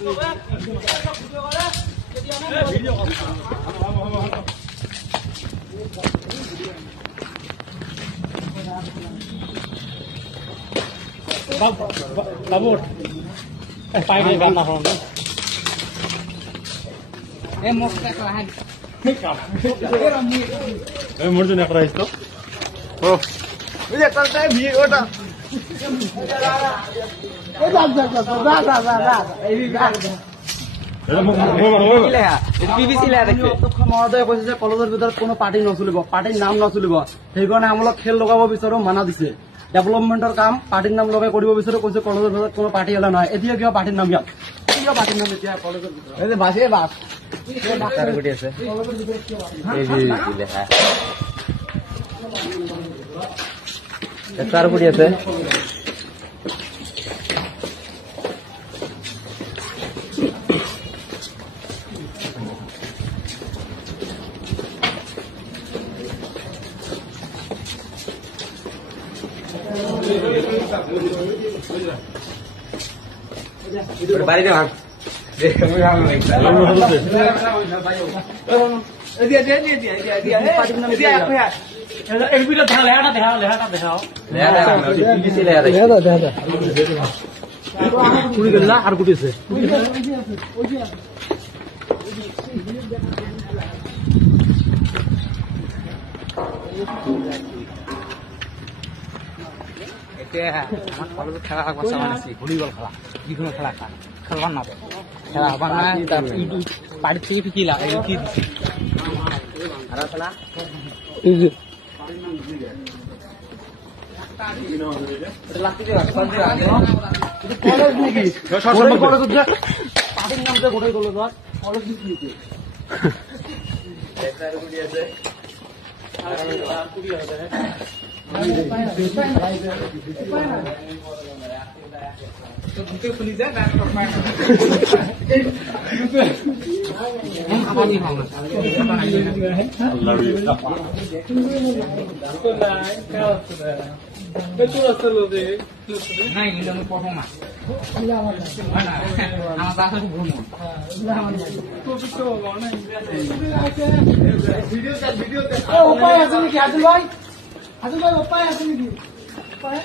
বাবু পাইলে গান না হলো এ মস্ত একটা হাই এ মোর জন্য একটা আইতো ও ওই একটা টাই ভি ওটা এ দা এই গান মহোদয় কৈছে যে কলেজৰ ভিতৰত কোনো পাৰ্টি নচলিব, পাৰ্টিৰ নাম নচলিব, সেইকাৰণে আমোলক খেল লগাব বিচাৰো মানা দিছে। ডেভেলপমেন্টৰ কাম পাৰ্টিৰ নাম লগাই কৰিব বিচাৰো কৈছে কলেজৰ ভিতৰত কোনো পাৰ্টি হলে নহয়। এতিয়া কিবা পাৰ্টিৰ নাম ইয়াত কিবা পাৰ্টিৰ নাম এতিয়া কলেজৰ ভিতৰত বাছে বাছ আছে বাড়ি দে ভাগ আর গুটিছে আমার কলেজে খেলা হওয়ার সামান আছে ভলিবল খেলা যিকোনো খেলা খেলবার না খেলা হবার না বাড়ি থেকে কি লাগে কি আর খেলা কলেজ নাকি পার্টির নাম গোটাই গেল কলেজ খুলি যায় উপায় আছে নাকি হাজুল ভাই উপায় আছে নাকি উপায়